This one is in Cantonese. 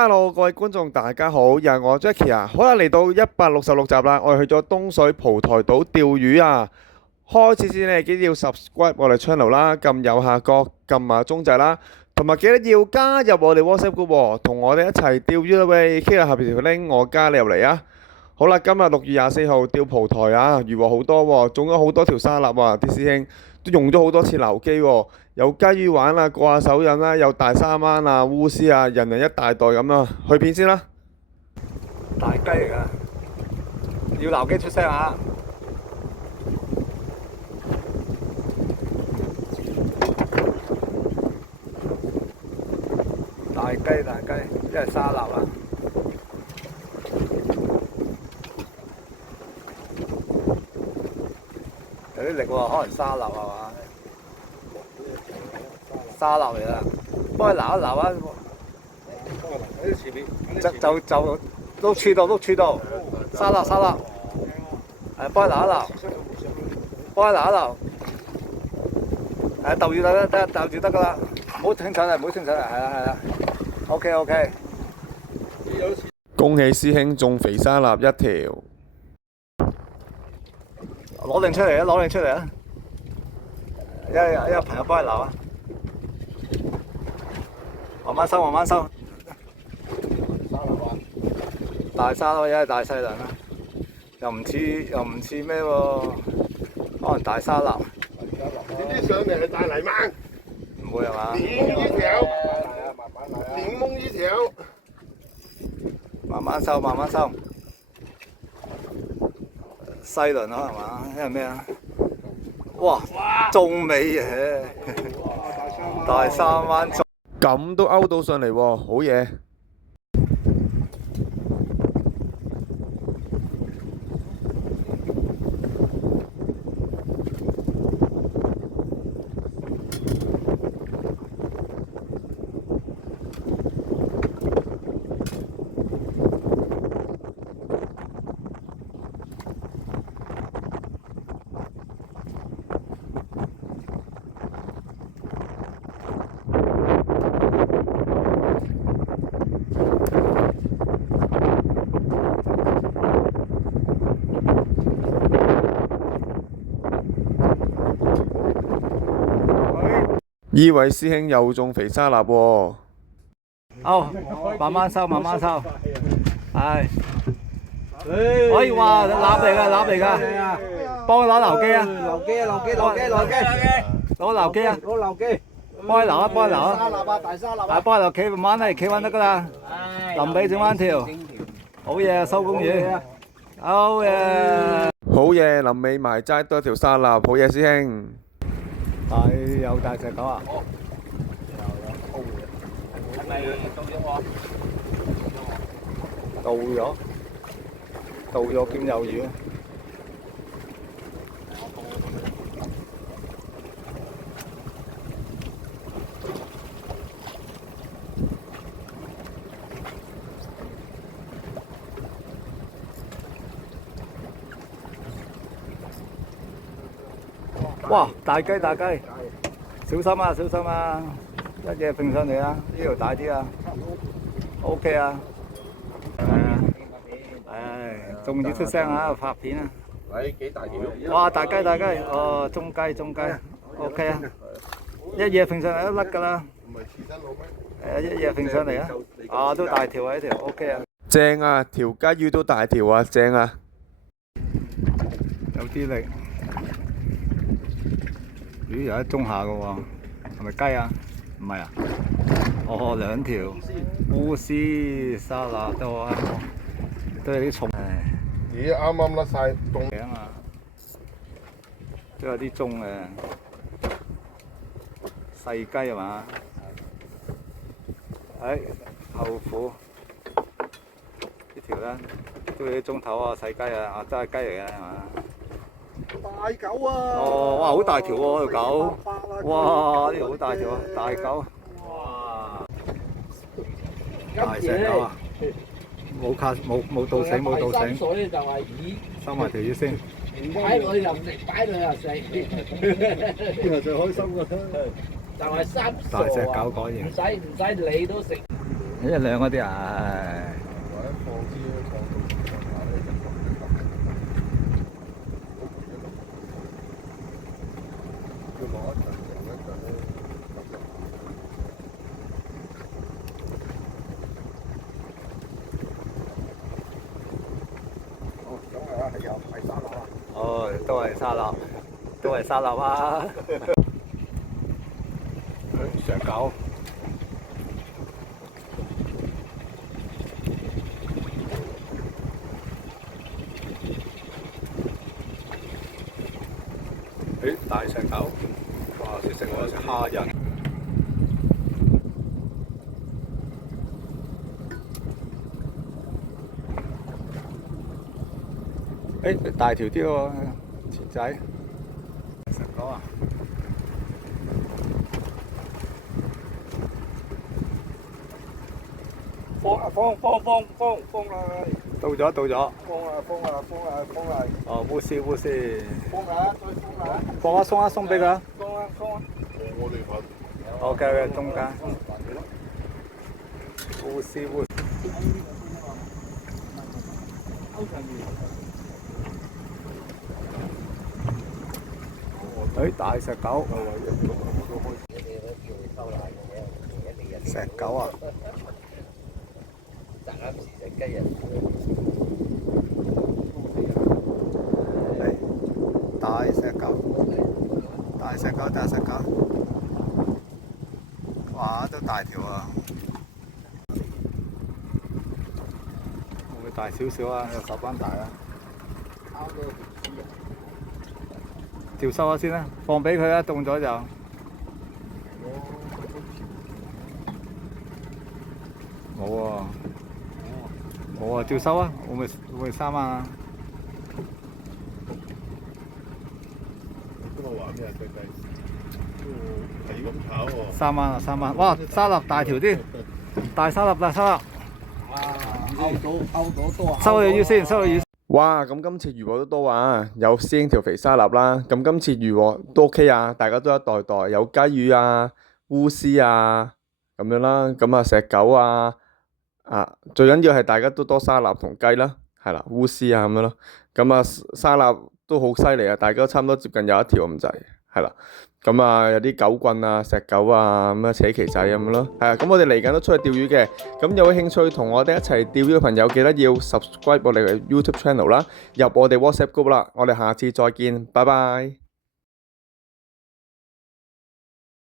Hello，各位觀眾大家好，又係我 Jackie 啊，好啦，嚟到166集啦，我哋去咗東水蒲台島釣魚啊。開始先，你記得要 subscribe 我哋 channel 啦，撳右下角撳埋鐘仔啦，同埋記得要加入我哋 WhatsApp group 喎，同我哋一齊釣魚啦喂，click 下邊條 link，我加你入嚟啊。好啦，今日6月24號釣蒲台啊，魚獲好多喎，中咗好多條沙臘啊，啲師兄都用咗好多次撈機喎，有雞魚丸啊，過下手癮啦，有大沙灣啊、烏絲啊，人人一大袋咁啊，去片先啦。大雞嚟噶，要撈機出聲啊！大雞大雞，即係沙臘啊！有啲力喎，可能沙臘係嘛？沙臘嚟啦，幫佢撈一撈啊！就都處到，沙臘，係幫佢撈一撈，逗住得噶啦，唔好清上嚟，係啦，OK，恭喜師兄中肥沙臘一條，攞定出嚟啊！一個朋友幫佢撈啊，慢慢收。大沙咯，因為大細量啦，又唔似咩喎？可能大沙臘。點知上嚟係大泥鯭？唔會係嘛？點呢條？點蒙呢條？慢慢收。細輪咯係嘛？因為咩啊？哇！中尾嘢，大沙灣中。咁都勾到上嚟喎，好嘢！呢位師兄又中肥沙臘喎。好，慢慢收。係。可以話臘嚟㗎，幫佢攞撈機啊！撈機！攞撈機啊！幫佢撈啊！沙臘啊，大沙臘啊！幫佢撈企穩得㗎啦。臨尾整翻條，好嘢，收工魚，好嘢。好嘢，臨尾埋齋多條沙臘，好嘢師兄。有大隻狗啊！係咪到咗兼有魚。哇！大雞，小心啊！一嘢揈上嚟啊！呢條大啲啊 ，OK 啊！仲要出聲啊！拍片啊！喂，幾大條？哇！大雞，哦，中雞，OK 啊！一嘢揈上嚟都甩㗎啦。唔係刺身佬咩？一嘢揈上嚟啊！啊，都大條啊！呢條 OK 啊！正啊，條雞魚都大條啊，正啊！有啲力。魚有一中下嘅喎，係咪雞啊？唔係啊！哦，兩條烏絲沙臘都好啱，都有啲重。咦，啱甩晒凍嘅嘛，都有啲中嘅細雞係嘛？後虎呢條咧都有啲中頭啊，細雞啊，真係雞嚟嘅係嘛？大狗啊！哦，哇，好大條喎條狗！哇，呢條好大條啊，大狗！哇，大隻狗啊！冇到繩，所以就係魚，收埋條魚先。擺落去又食，擺落去又食，呢個最開心㗎。就係三傻大隻啊！狗講嘢。唔使理都食。一兩嗰啲啊，唉或者放啲放到上下咧，就放一撳。要攞一陣，用一陣咧，哦，咁係啊，係有係沙律啊。哦，都係沙律，都係沙律啊！上狗。誒，大石狗，哇！食我食蝦仁。誒，大條啲喎，前仔。石狗啊！放啦！到咗，到咗。放啦！哦，烏絲烏絲。放下，再放下。放一鬆一鬆俾佢啊。我哋拍。 OK OK，中間。烏絲烏。誒，大石狗。石狗啊！賺啱時就雞人。嚟，大石狗，大石狗，大石狗。哇，都大條啊！會唔會大少少啊？有手班大啊！調收下先啦，放俾佢啦，凍咗就。冇喎，冇啊，照收啊，會唔會3萬啊？嗰度話咩啊？係咁炒喎。 3萬啊，3萬！哇，沙律大條啲，大沙律，大沙律。勾到多啊！收佢魚先，收佢魚。哇！咁今次漁獲都多啊，有師兄條肥沙律啦。咁今次漁獲都 OK 啊，大家都一袋袋，有雞魚啊、烏絲啊咁樣啦。咁啊石狗啊，最緊要係大家都多沙律同雞啦，係啦，烏絲啊咁樣咯。咁啊沙律都好犀利啊，大家都差唔多接近有一條咁滯，係啦。咁啊有啲狗棍啊、石狗啊咁啊扯旗仔咁樣咯，係啊。咁我哋嚟緊都出去釣魚嘅，咁有興趣同我哋一齊釣魚嘅朋友，記得要 subscribe 我哋嘅 YouTube channel 啦，入我哋 WhatsApp group 啦。我哋下次再見，拜拜。